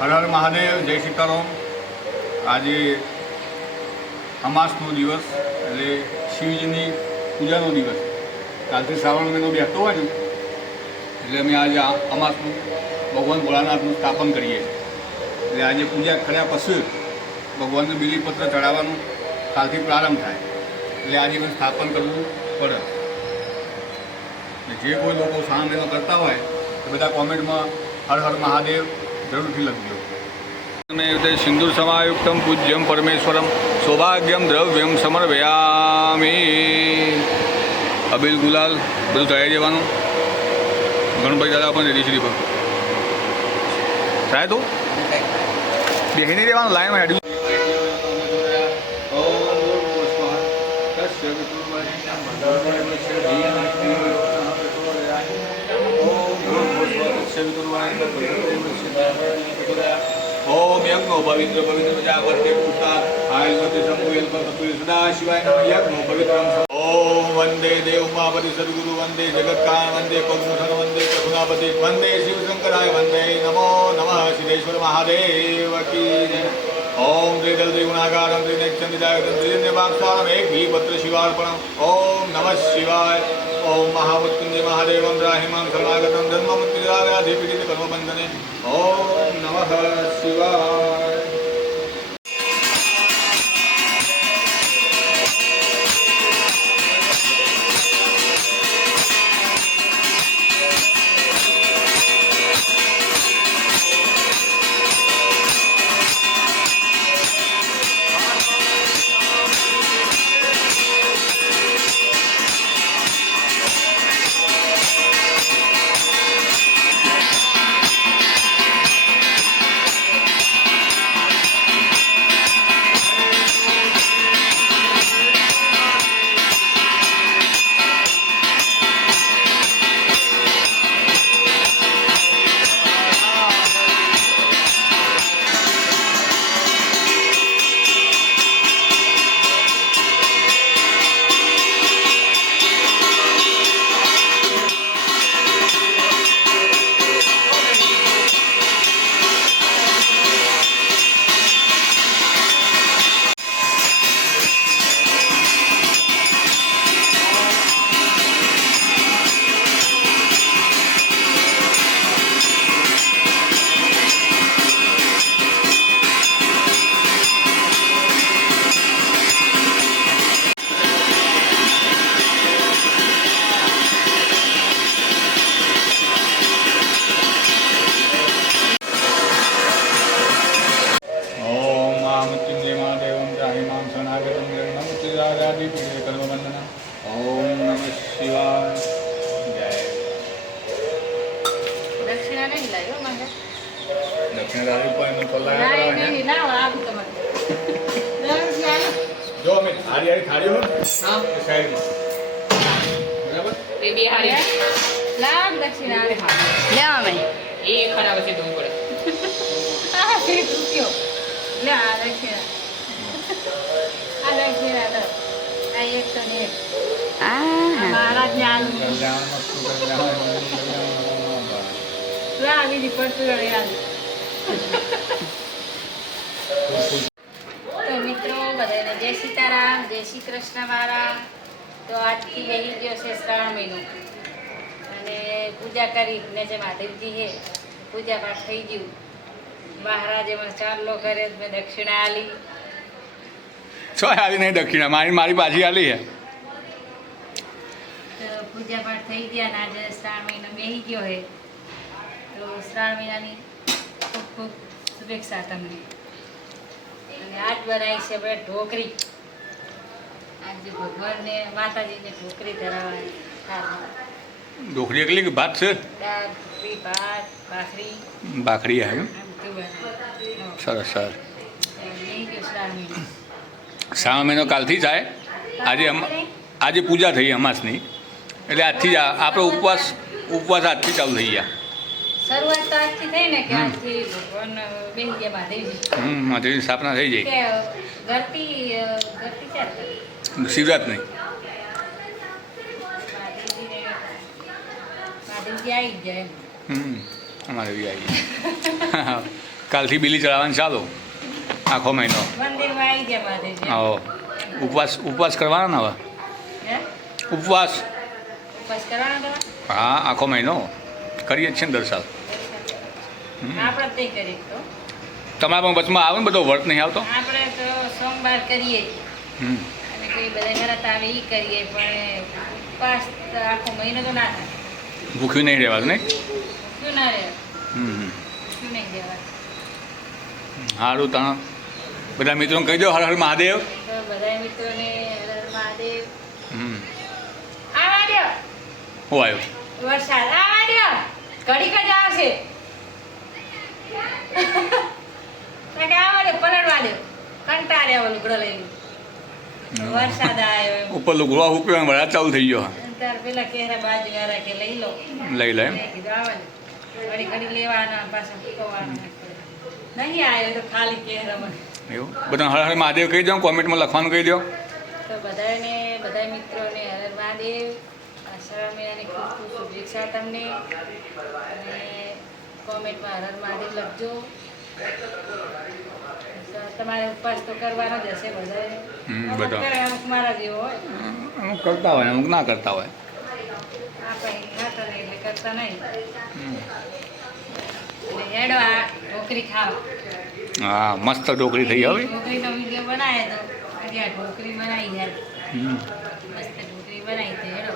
હર હર મહાદેવ, જય સીતારામ। આજે અમાસનો દિવસ એટલે શિવજીની પૂજાનો દિવસ। કાલથી શ્રાવણ મહિનો બેસતો હોય ને એટલે અમે આજે અમાસનું ભગવાન ભોળાનાથનું સ્થાપન કરીએ છીએ। એટલે આજે પૂજા કર્યા પછી ભગવાનને બીલીપત્ર ચડાવવાનું કાલથી પ્રારંભ થાય। એટલે આજે અમે સ્થાપન કરવું પડે। જે કોઈ લોકો શ્રાવણ મહિનો કરતા હોય તો બધા કોમેન્ટમાં હર હર મહાદેવ જરૂરથી લખજો। સિંદૂર સમાયુક્તમ પૂજ્યમ પરમેશ્વરમ સૌભાગ્યમ દ્રવ્યમ સમર્પયામિ। અબીલ ગુલાલ બધું ચડાવી દેવાનું। ગણપતિ દાદા પણ રેડી શ્રી પર થાય તો બેસીને દેવાનું લાઈનમાં હેડ્યું। ओम यज्ञो पवित्र पवित्र प्रजापत्ये पुष्टा आयुर्वते शंभुयल्प कपिल सदा शिवाय नमः। यज्ञो पवित्रम ओम वंदे देव उमापति सद्गुरु वंदे जगत्कारण वंदे पद्मधर वंदे प्रभुनापति वंदे शिव शंकराय वंदे नमो नमः। सिद्धेश्वर महादेव की जय। ओम त्रिदल त्रिगुणाकारं त्रिनेत्रं त्रिनेत्रं एक बीपत्र शिवार्पणम्। ओम नमः शिवाय। ओम महामृत्युंजय महादेवं राहिमां शरणागतं धर्ममुक्तिदायाधिपीडित कर्मबन्धने। ओम नमः शिवाय। ओम नमः शिवाय। जय। दक्षिणा नहीं लायो मांगे दक्षिण दादी पर मैं चला नहीं नहीं ना आप तो मत जो मैं थारी थारी हो हां साइड में बराबर बेबी हारी लाग दक्षिणा ले हमें ये खराब से दूर पड़े हां फिर रुकियो ले आ दक्षिणा तो आ एक तो नहीं हमारा ज्ञान ला अभी रिपोर्ट तो यार तो मित्रों बधाने जय सीताराम जय श्री कृष्ण मारा। तो आज की यही जो से श्रावण महीनो અને પૂજા કરી ને જે મહાદેવજી હે પૂજા પાઠ થઈ ગયું। મહારાજે મને ચાલો કરે મેં દક્ષિણા આલી છો આલી નહીં દક્ષિણા મારી મારી પાછી આલી હે। પૂજા પાઠ થઈ ગયા ને આજે શ્રાવણ મહિનો બેસી ગયો હે તો શ્રાવણ મહિનાની ખૂબ ખૂબ શુભેચ્છા તમને। અને આજ બનાવી છે આપણે ઢોકરી। આજે ભગવાનને માતાજીને ઢોકરી ધરાવવાની ઢોકરી એકલી કે ભાત છે દાળ ભાત ભાખરી ભાખરી હે આમ કેવું બનાવે સરસ સરસ। બેસી ગયો શ્રાવણ મહિનો। શ્રાવણ મહિનો કાલથી જાય। આજે આજે પૂજા થઈ અમાસની એટલે આજથી જ આપણો ઉપવાસ આજથી ચાલુ થઈ ગયા। શરૂઆત તો આજથી થઈ ને કે આજથી ભગવાન બેસી ગયા મહાદેવજી। મહાદેવની સ્થાપના થઈ જાય કે ગરતી ચાલે શિવરાત્રિ મહાદેવજી આવી જાય અમારે બી આવી કાલથી બીલી ચડાવવાનું ચાલુ આખો મહિનો. મંદિરમાં આવી ગયા માતાજી. આવો ઉપવાસ કરવાના ને હવે હે ઉપવાસ. ઉપવાસ કરવાનો તમે? હા આખો મહિનો કરીએ જ છે ને દર સાલ. આપણે જ નહીં કરીએ તો. તમારા પણ વચમાં આવે ને બધો વર્ત નહીં આવતો. આપણે તો સોમવાર કરીએ હમ અને કોઈ બધા ઘરાત આવે એ કરીએ પણ ઉપવાસ તો આખો મહિનો તો ના થાય. ભૂખ્યું નહીં રહેવાનું નહીં. શું ના રહે? હમ શું નહીં દેવા? સારું તાણ બધા મિત્રોને કહી દો હર હર મહાદેવ. તો બધા મિત્રોને હર હર મહાદેવ. હમ આવા દ્યો હું આવ્યો. વરસાદ આવા દ્યો ઘડીક જ આવશે. કે આવા દે પલળવા દે કંટાળે આવો લુગડો લઈને. વરસાદ આવ્યો એમ. ઉપર લુગડો હુક્યો વરસાદ ચાલુ થઈ ગયો. તાર પેલા કેરા બાજુ વાળા કે લઈ લો. લઈ લે એમ. મેં કીધું આવા દે ઘડી ઘડી લેવાના પાછા ફૂકવાના. નહીં આવ્યો તો ખાલી કેરામાં. એવું બધા હર હર મહાદેવ કહી દો કોમેન્ટમાં લખવાનું કહી દો. તો બધાને બધા મિત્રોને હર હર મહાદેવ. આ શ્રાવણ મહિનાની ખૂબ ખૂબ શુભેચ્છા તમને અને કોમેન્ટમાં હર હર મહાદેવ લખજો. તમારે ઉપવાસ તો કરવાનો જ હશે બધાએ. બધા. અમુક મારા જેવો હોય અમુક કરતા હોય અમુક ના કરતા હોય. આપણે ખાતા નહીં એટલે કરતા નહીં. એટલે હેડો આ ઢોકરી ખાવ. હા મસ્ત ઢોકળી થઈ હવે. ઢોકરીનો વિડીયો બનાવ્યો તો આજે આ ઢોકરી બનાવી યાર. હમ મસ્ત ઢોકરી બનાવી તો હેડો